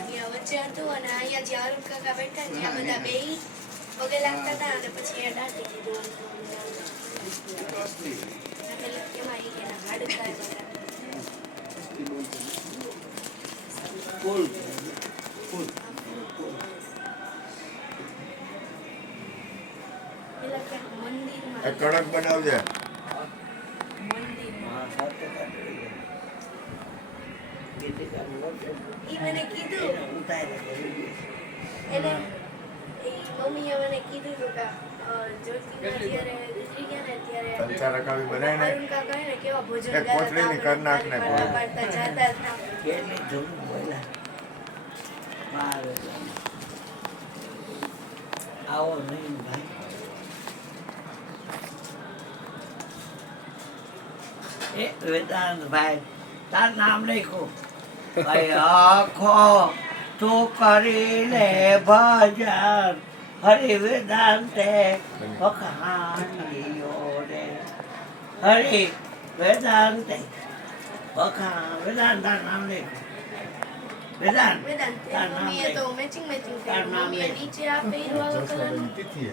અહીંયા વચ્ચે હતું અને અહીંયા જે અરુણ કાકા બેઠા ને ત્યાં બધા બેહી પગે લાગતા હતા અને પછી એ દાટી દીધું એટલે એમાં એના હાડકા બધા ફૂલ પેલા ક્યાંક મંદિરમાં કડક બનાવજે. ઈ મને કીધું એને મમ્મીએ મને કીધું હતું કે જ્યોતિમાં જ્યારે ગુજરી ગયા ને ત્યારે સંચાર રકાવી બનાય ને અરુણ કાકા હે ને કેવા ભોજન એક કોથળીની કર નાખ ને પાડતા જાતા હતા કેટલી ધૂમ બોલા મારે આવો નહીં ભાઈ એ વેદાંત ભાઈ તાર નામ લખ્યું ભાઈ આખો તું કરી લે ભજન હરિ વેદાંતે વખાણ્યો રે હરિ વેદાંતે વેદાંત તાર નામ લખ્યું વેદાંત વેદાંત તાર નામ મમ્મીએ તો લખ્યું મેચિંગ તાર નામ મમ્મીએ લખ્યું. નીચે આ પહેર્યું આ કલરનું તિથિ